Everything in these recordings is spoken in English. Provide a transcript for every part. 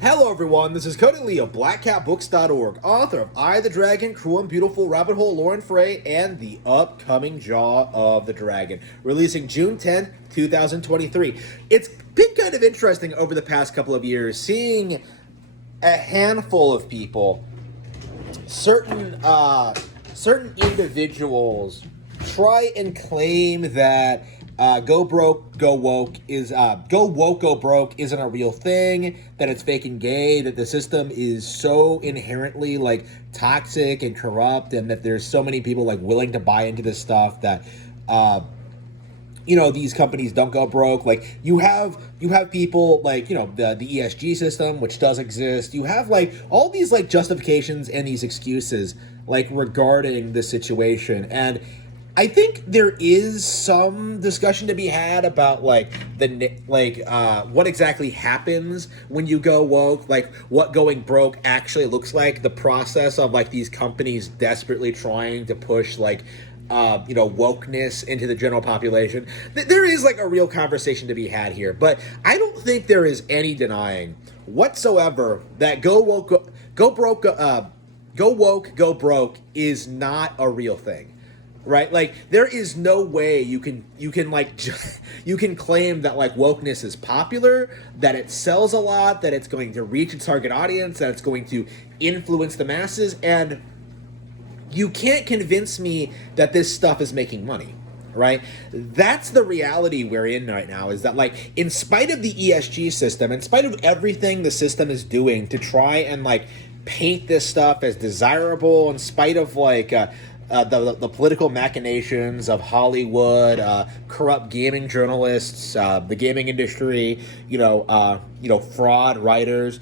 Hello everyone, this is Cody Lee of BlackCatBooks.org, author of I, the Dragon, Cruel and Beautiful, Rabbit Hole, Lauren Frey, and the upcoming Jaw of the Dragon, releasing June 10th, 2023. It's been kind of interesting over the past couple of years, seeing a handful of people, certain individuals try and claim that go broke, go woke is go woke, go broke isn't a real thing. That it's fake and gay. That the system is so inherently like toxic and corrupt, and that there's so many people like willing to buy into this stuff that these companies don't go broke. Like you have people like the ESG system, which does exist. You have like all these like justifications and these excuses like regarding the situation. And I think there is some discussion to be had about like what exactly happens when you go woke, like what going broke actually looks like, the process of like these companies desperately trying to push like wokeness into the general population. There is like a real conversation to be had here, but I don't think there is any denying whatsoever that go woke, go broke, go woke, go broke is not a real thing. Right, like there is no way you can you can claim that like wokeness is popular, that it sells a lot, that it's going to reach its target audience, that it's going to influence the masses, and you can't convince me that this stuff is making money. Right, that's the reality we're in right now, is that like in spite of the ESG system, in spite of everything the system is doing to try and like paint this stuff as desirable, in spite of like the political machinations of Hollywood, corrupt gaming journalists, the gaming industry, fraud writers,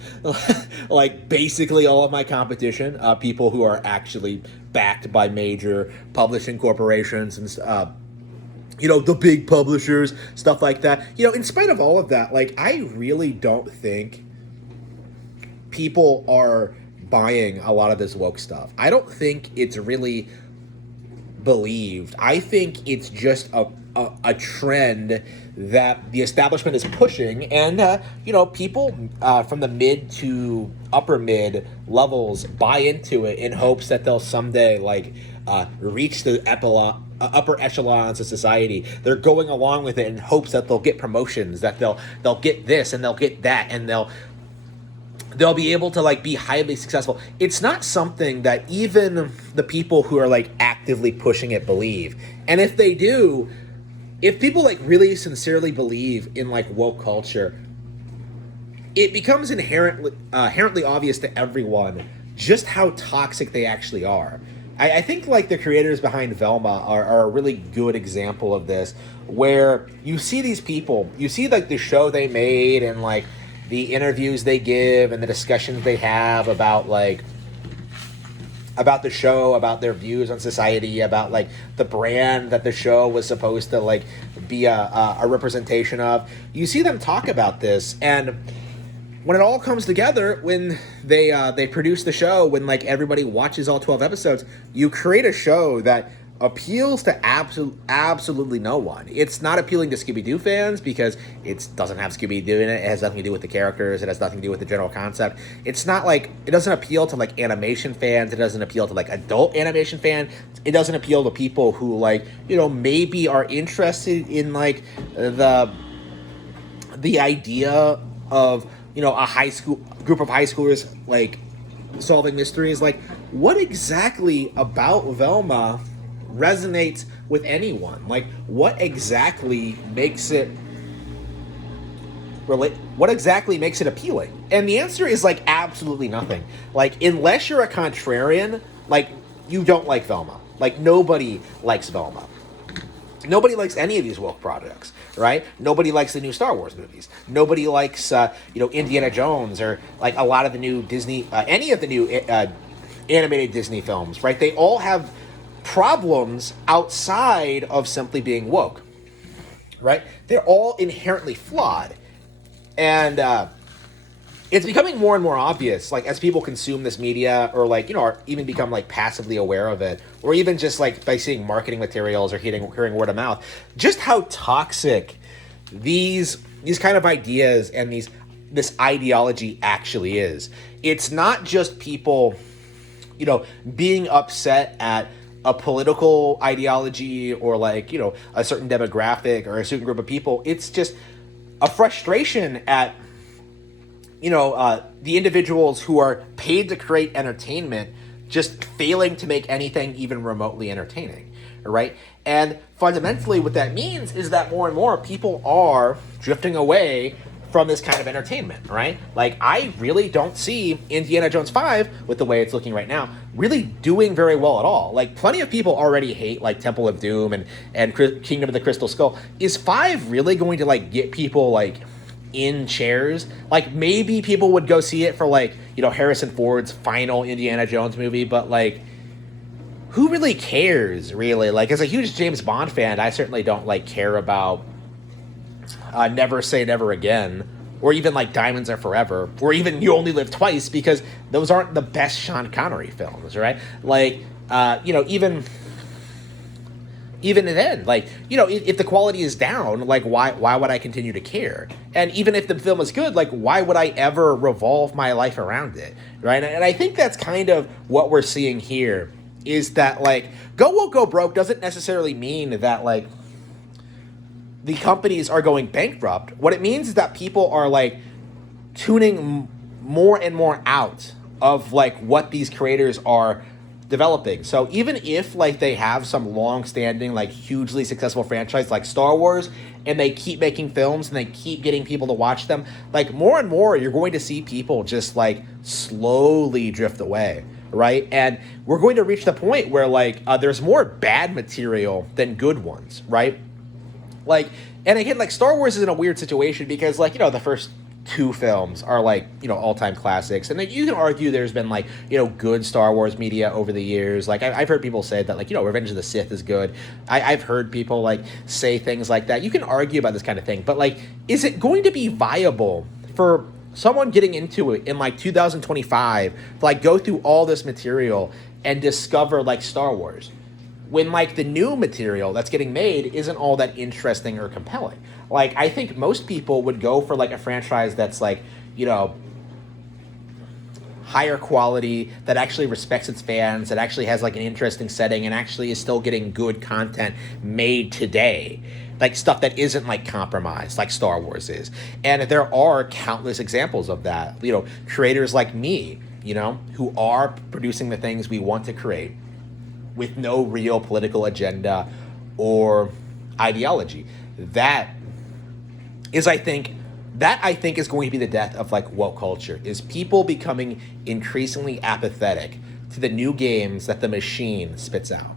like basically all of my competition, people who are actually backed by major publishing corporations and the big publishers, stuff like that. In spite of all of that, like I really don't think people are buying a lot of this woke stuff. I don't think it's really believed. I think it's just a trend that the establishment is pushing, and people from the mid to upper mid levels buy into it in hopes that they'll someday like reach the upper echelons of society. They're going along with it in hopes that they'll get promotions, that they'll get this and they'll get that, and they'll be able to like be highly successful. It's not something that even the people who are like actively pushing it believe. And if they do, if people like really sincerely believe in like woke culture, it becomes inherently obvious to everyone just how toxic they actually are. I think like the creators behind Velma are a really good example of this, where you see these people, you see like the show they made and like the interviews they give and the discussions they have about like about the show, about their views on society, about like the brand that the show was supposed to like be a representation of. You see them talk about this, and when it all comes together, when they produce the show, when like everybody watches all 12 episodes, you create a show that appeals to absolutely no one. It's not appealing to Scooby-Doo fans because it doesn't have Scooby-Doo in it. It has nothing to do with the characters. It has nothing to do with the general concept. It's not like, it doesn't appeal to like animation fans. It doesn't appeal to like adult animation fans. It doesn't appeal to people who like, maybe are interested in like the idea of, a high school group of high schoolers like solving mysteries. Like, what exactly about Velma resonates with anyone? Like, what exactly makes it appealing? And the answer is like absolutely nothing. Like, unless you're a contrarian, like you don't like Velma. Like, nobody likes Velma. Nobody likes any of these woke projects, right? Nobody likes the new Star Wars movies. Nobody likes Indiana Jones, or like a lot of the new Disney, any of the new animated Disney films, right? They all have problems outside of simply being woke, right? They're all inherently flawed. And it's becoming more and more obvious, like, as people consume this media, or like, or even become like passively aware of it, or even just like by seeing marketing materials or hearing word of mouth, just how toxic these kind of ideas and these this ideology actually is. It's not just people, being upset at a political ideology or like, a certain demographic or a certain group of people. It's just a frustration at, the individuals who are paid to create entertainment just failing to make anything even remotely entertaining, right? And fundamentally what that means is that more and more people are drifting away from this kind of entertainment, right? Like, I really don't see Indiana Jones 5, with the way it's looking right now, really doing very well at all. Like, plenty of people already hate, like, Temple of Doom and Kingdom of the Crystal Skull. Is 5 really going to, like, get people, like, in chairs? Like, maybe people would go see it for, like, Harrison Ford's final Indiana Jones movie, but, like, who really cares, really? Like, as a huge James Bond fan, I certainly don't, like, care about Never Say Never Again, or even like Diamonds Are Forever, or even You Only Live Twice, because those aren't the best Sean Connery films, right? Like, even then, like, if the quality is down, like, why would I continue to care? And even if the film is good, like, why would I ever revolve my life around it, right? And I think that's kind of what we're seeing here, is that, like, go woke, go broke doesn't necessarily mean that, like, the companies are going bankrupt. What it means is that people are, like, tuning more and more out of, like, what these creators are developing. So even if, like, they have some long-standing, like, hugely successful franchise like Star Wars, and they keep making films and they keep getting people to watch them, like, more and more you're going to see people just, like, slowly drift away, right? And we're going to reach the point where, like, there's more bad material than good ones, right? Like, and again, like, Star Wars is in a weird situation because, like, the first two films are, like, all-time classics. And then you can argue there's been, like, good Star Wars media over the years. Like, I've heard people say that, like, Revenge of the Sith is good. I've heard people, like, say things like that. You can argue about this kind of thing. But, like, is it going to be viable for someone getting into it in, like, 2025 to, like, go through all this material and discover, like, Star Wars, when, like, the new material that's getting made isn't all that interesting or compelling? Like, I think most people would go for, like, a franchise that's, like, higher quality, that actually respects its fans, that actually has, like, an interesting setting, and actually is still getting good content made today. Like, stuff that isn't, like, compromised, like Star Wars is. And there are countless examples of that. Creators like me, who are producing the things we want to create with no real political agenda or ideology. That I think is going to be the death of, like, woke culture, is people becoming increasingly apathetic to the new games that the machine spits out.